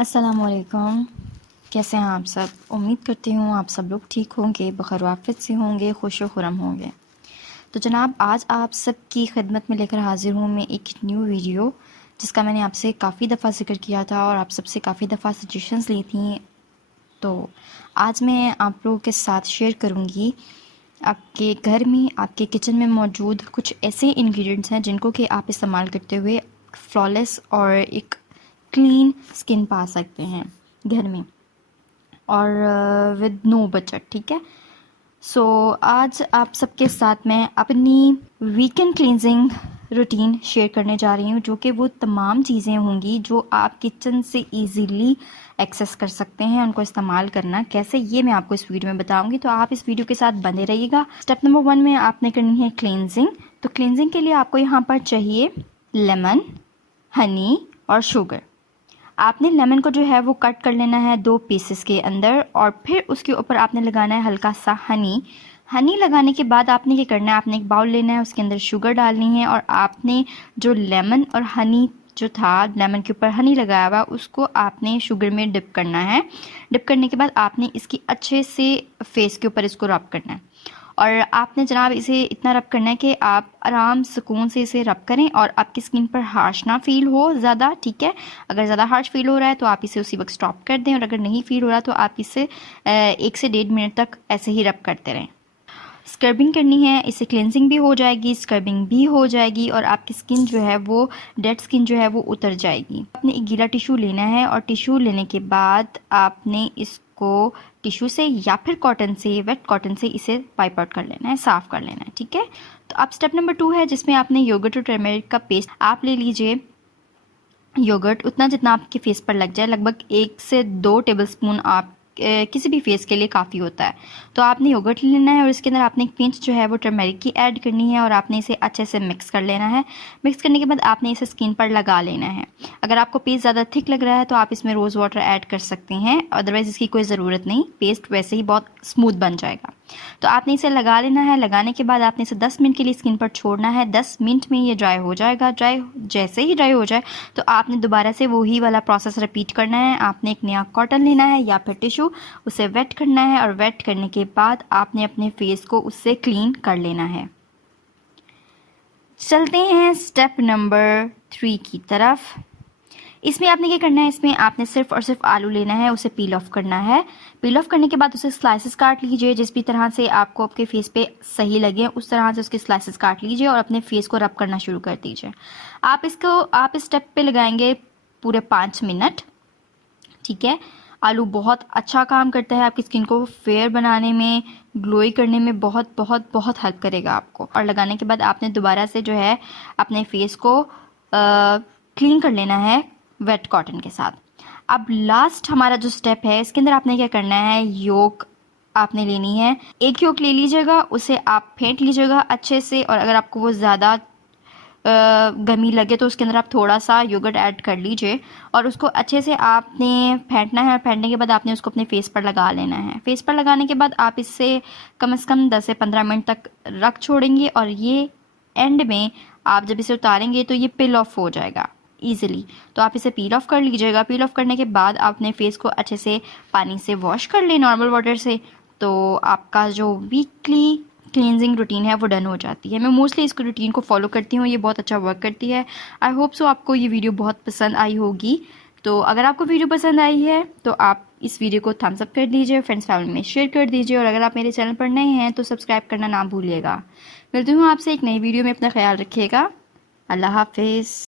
अस्सलामुअलैकुम। कैसे हैं आप सब? उम्मीद करती हूँ आप सब लोग ठीक होंगे, बखैर आफियत से होंगे, खुश व खुरम होंगे। तो जनाब, आज आप सब की खिदमत में लेकर हाजिर हूँ मैं एक न्यू वीडियो, जिसका मैंने आपसे काफ़ी दफ़ा जिक्र किया था और आप सबसे काफ़ी दफ़ा सजेशंस ली थी। तो आज मैं आप लोगों के साथ शेयर करूँगी आपके घर में, आपके किचन में मौजूद कुछ ऐसे इंग्रेडिएंट्स हैं जिनको कि आप इस्तेमाल करते हुए फ्लॉलेस और एक क्लीन स्किन पा सकते हैं घर में, और विद नो बजट। ठीक है। सो आज आप सबके साथ मैं अपनी वीकेंड क्लींजिंग रूटीन शेयर करने जा रही हूँ, जो कि वो तमाम चीज़ें होंगी जो आप किचन से इजीली एक्सेस कर सकते हैं। उनको इस्तेमाल करना कैसे, ये मैं आपको इस वीडियो में बताऊंगी, तो आप इस वीडियो के साथ बने रहिएगा। स्टेप नंबर 1 में आपने करनी है क्लींजिंग। तो क्लींजिंग के लिए आपको यहाँ पर चाहिए लेमन, हनी और शुगर। आपने लेमन को जो है वो कट कर लेना है 2 पीसेस के अंदर, और फिर उसके ऊपर आपने लगाना है हल्का सा हनी। हनी लगाने के बाद आपने क्या करना है, आपने एक बाउल लेना है, उसके अंदर शुगर डालनी है, और आपने जो लेमन और हनी जो था, लेमन के ऊपर हनी लगाया हुआ, उसको आपने शुगर में डिप करना है। डिप करने के बाद आपने इसकी अच्छे से फेस के ऊपर इसको रब करना है, और आपने जनाब इसे इतना रब करना है कि आप आराम सुकून से इसे रब करें और आपकी स्किन पर हार्श ना फील हो ज़्यादा। ठीक है। अगर ज़्यादा हार्श फील हो रहा है तो आप इसे उसी वक्त स्टॉप कर दें, और अगर नहीं फील हो रहा तो आप इसे 1 से 1.5 मिनट तक ऐसे ही रब करते रहें। स्क्रबिंग करनी है, इससे क्लेंजिंग भी हो जाएगी, स्क्रबिंग भी हो जाएगी, और आपकी स्किन जो है वो डेड स्किन जो है वो उतर जाएगी। आपने एक गीला टिश्यू लेना है, और टिश्यू लेने के बाद आपने इसको टिश्यू से या फिर कॉटन से, वेट कॉटन से इसे वाइप आउट कर लेना है, साफ़ कर लेना है। ठीक है। तो अब स्टेप नंबर 2 है, जिसमें आपने योगर्ट और टर्मेरिक का पेस्ट आप ले लीजिए। योगर्ट उतना जितना आपके फेस पर लग जाए, लगभग 1 से 2 टेबलस्पून आप किसी भी फेस के लिए काफ़ी होता है। तो आपने योगर्ट लेना है, और इसके अंदर आपने एक पिंच जो है वो टर्मेरिक की ऐड करनी है, और आपने इसे अच्छे से मिक्स कर लेना है। मिक्स करने के बाद आपने इसे स्किन पर लगा लेना है। अगर आपको पेस्ट ज़्यादा थिक लग रहा है तो आप इसमें रोज़ वाटर ऐड कर सकते हैं, अदरवाइज़ इसकी कोई ज़रूरत नहीं, पेस्ट वैसे ही बहुत स्मूथ बन जाएगा। तो आपने इसे लगा लेना है। लगाने के बाद आपने इसे 10 मिनट के लिए स्किन पर छोड़ना है। 10 मिनट में ये ड्राई हो जाएगा। जैसे ही ड्राई हो जाए तो आपने दोबारा से वही वाला प्रोसेस रिपीट करना है। आपने एक नया कॉटन लेना है या फिर टिश्यू, उसे वेट करना है, और वेट करने के बाद आपने अपने फेस को उससे क्लीन कर लेना है। चलते हैं स्टेप नंबर 3 की तरफ। इसमें आपने क्या करना है, इसमें आपने सिर्फ और सिर्फ आलू लेना है, उसे पील ऑफ करना है। पील ऑफ करने के बाद उसे स्लाइसेस काट लीजिए, जिस भी तरह से आपको आपके फेस पे सही लगे उस तरह से उसके स्लाइसेस काट लीजिए, और अपने फेस को रब करना शुरू कर दीजिए। आप इस स्टेप पे लगाएंगे पूरे 5 मिनट। ठीक है। आलू बहुत अच्छा काम करता है, आपकी स्किन को फेयर बनाने में, ग्लोई करने में बहुत बहुत बहुत हेल्प करेगा आपको। और लगाने के बाद आपने दोबारा से जो है अपने फेस को क्लीन कर लेना है वेट कॉटन के साथ। अब लास्ट हमारा जो स्टेप है, इसके अंदर आपने क्या करना है, योक आपने लेनी है। एक योक ले लीजिएगा, उसे आप फेंट लीजिएगा अच्छे से, और अगर आपको वो ज़्यादा गमी लगे तो उसके अंदर आप थोड़ा सा योगर्ट ऐड कर लीजिए, और उसको अच्छे से आपने फेंटना है। और फेंटने के बाद आपने उसको अपने फेस पर लगा लेना है। फेस पर लगाने के बाद आप इससे कम से कम 10 से 15 मिनट तक रख छोड़ेंगे, और ये एंड में आप जब इसे उतारेंगे तो ये पिल ऑफ हो जाएगा ईजिली। तो आप इसे पील ऑफ कर लीजिएगा। पील ऑफ करने के बाद आपने फेस को अच्छे से पानी से वॉश कर ले, नॉर्मल वाटर से। तो आपका जो वीकली क्लींजिंग रूटीन है वो डन हो जाती है। मैं मोस्टली इसको रूटीन को फॉलो करती हूँ, ये बहुत अच्छा वर्क करती है। आई होप सो आपको ये वीडियो बहुत पसंद आई होगी। तो अगर आपको वीडियो पसंद आई है तो आप इस वीडियो को थम्स अप कर दीजिए, फ्रेंड्स फैमिली में शेयर कर दीजिए, और अगर आप मेरे चैनल पर नए हैं तो सब्सक्राइब करना ना भूलिएगा। मिलती हूँ आपसे एक नई वीडियो में, अपना ख्याल रखिएगा। अल्लाह हाफिज़।